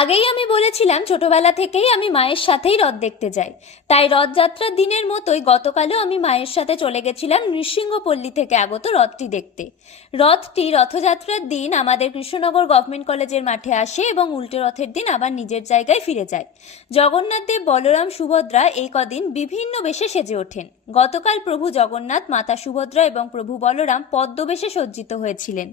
আগেই আমি বলেছিলাম ছোটবেলা থেকেই আমি মায়ের সাথেই রথ দেখতে যাই। তাই রথযাত্রার দিনের মতোই গতকালও আমি মায়ের সাথে চলে গেছিলাম নৃসিংহপল্লী থেকে আগত রথটি দেখতে। রথটি রথযাত্রার দিন আমাদের কৃষ্ণনগর গভর্নমেন্ট কলেজের মাঠে আসে এবং উল্টো রথের দিন আবার নিজের জায়গায় ফিরে যায়। জগন্নাথ দেব, বলরাম, সুভদ্রা এই কদিন বিভিন্ন বেশে সেজে ওঠেন। গতকাল প্রভু জগন্নাথ, মাতা সুভদ্রা এবং প্রভু বলরাম পদ্মবেশে সজ্জিত হয়েছিলেন।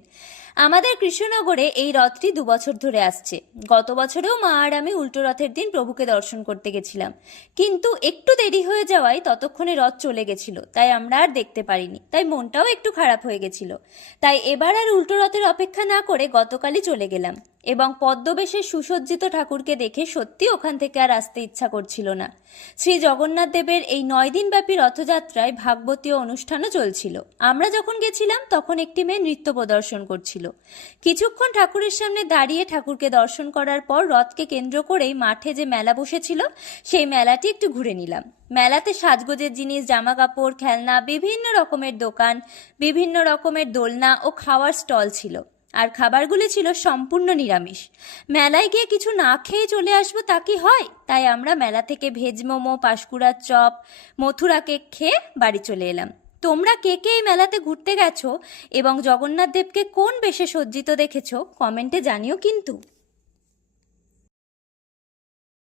আমাদের কৃষ্ণনগরে এই রথটি 2 বছর ধরে আসছে। গত বছরেও মা আর আমি উল্টো রথের দিন প্রভুকে দর্শন করতে গেছিলাম, কিন্তু একটু দেরি হয়ে যাওয়ায় ততক্ষণে রথ চলে গেছিল, তাই আমরা আর দেখতে পারিনি। তাই মনটাও একটু খারাপ হয়ে গেছিল। তাই এবার আর উল্টো রথের অপেক্ষা না করে গতকালই চলে গেলাম এবং পদ্মবেশের সুসজ্জিত ঠাকুরকে দেখে সত্যি ওখান থেকে আর আসতে ইচ্ছা করছিল না। শ্রী জগন্নাথ দেবের এই 9 দিন ব্যাপী রথযাত্রায় ভাগবতীয় অনুষ্ঠানও চলছিল। আমরা যখন গেছিলাম তখন একটি মেয়ে নৃত্য প্রদর্শন করছিল। কিছুক্ষণ ঠাকুরের সামনে দাঁড়িয়ে ঠাকুরকে দর্শন করার পর রথকে কেন্দ্র করেই মাঠে যে মেলা বসেছিল সেই মেলাটি একটু ঘুরে নিলাম। মেলাতে সাজগোজের জিনিস, জামা কাপড়, খেলনা, বিভিন্ন রকমের দোকান, বিভিন্ন রকমের দোলনা ও খাওয়ার স্টল ছিল। আর খাবারগুলি ছিল সম্পূর্ণ নিরামিষ। মেলায় গিয়ে কিছু না খেয়ে চলে আসবো তা কি হয়? তাই আমরা মেলা থেকে ভেজ মোমো, পাঁশকুড়ার চপ, মথুরা কেক খেয়ে বাড়ি চলে এলাম। তোমরা কে কে এই মেলাতে ঘুরতে গেছো এবং জগন্নাথ দেবকে কোন বেশে সজ্জিত দেখেছো কমেন্টে জানিও কিন্তু।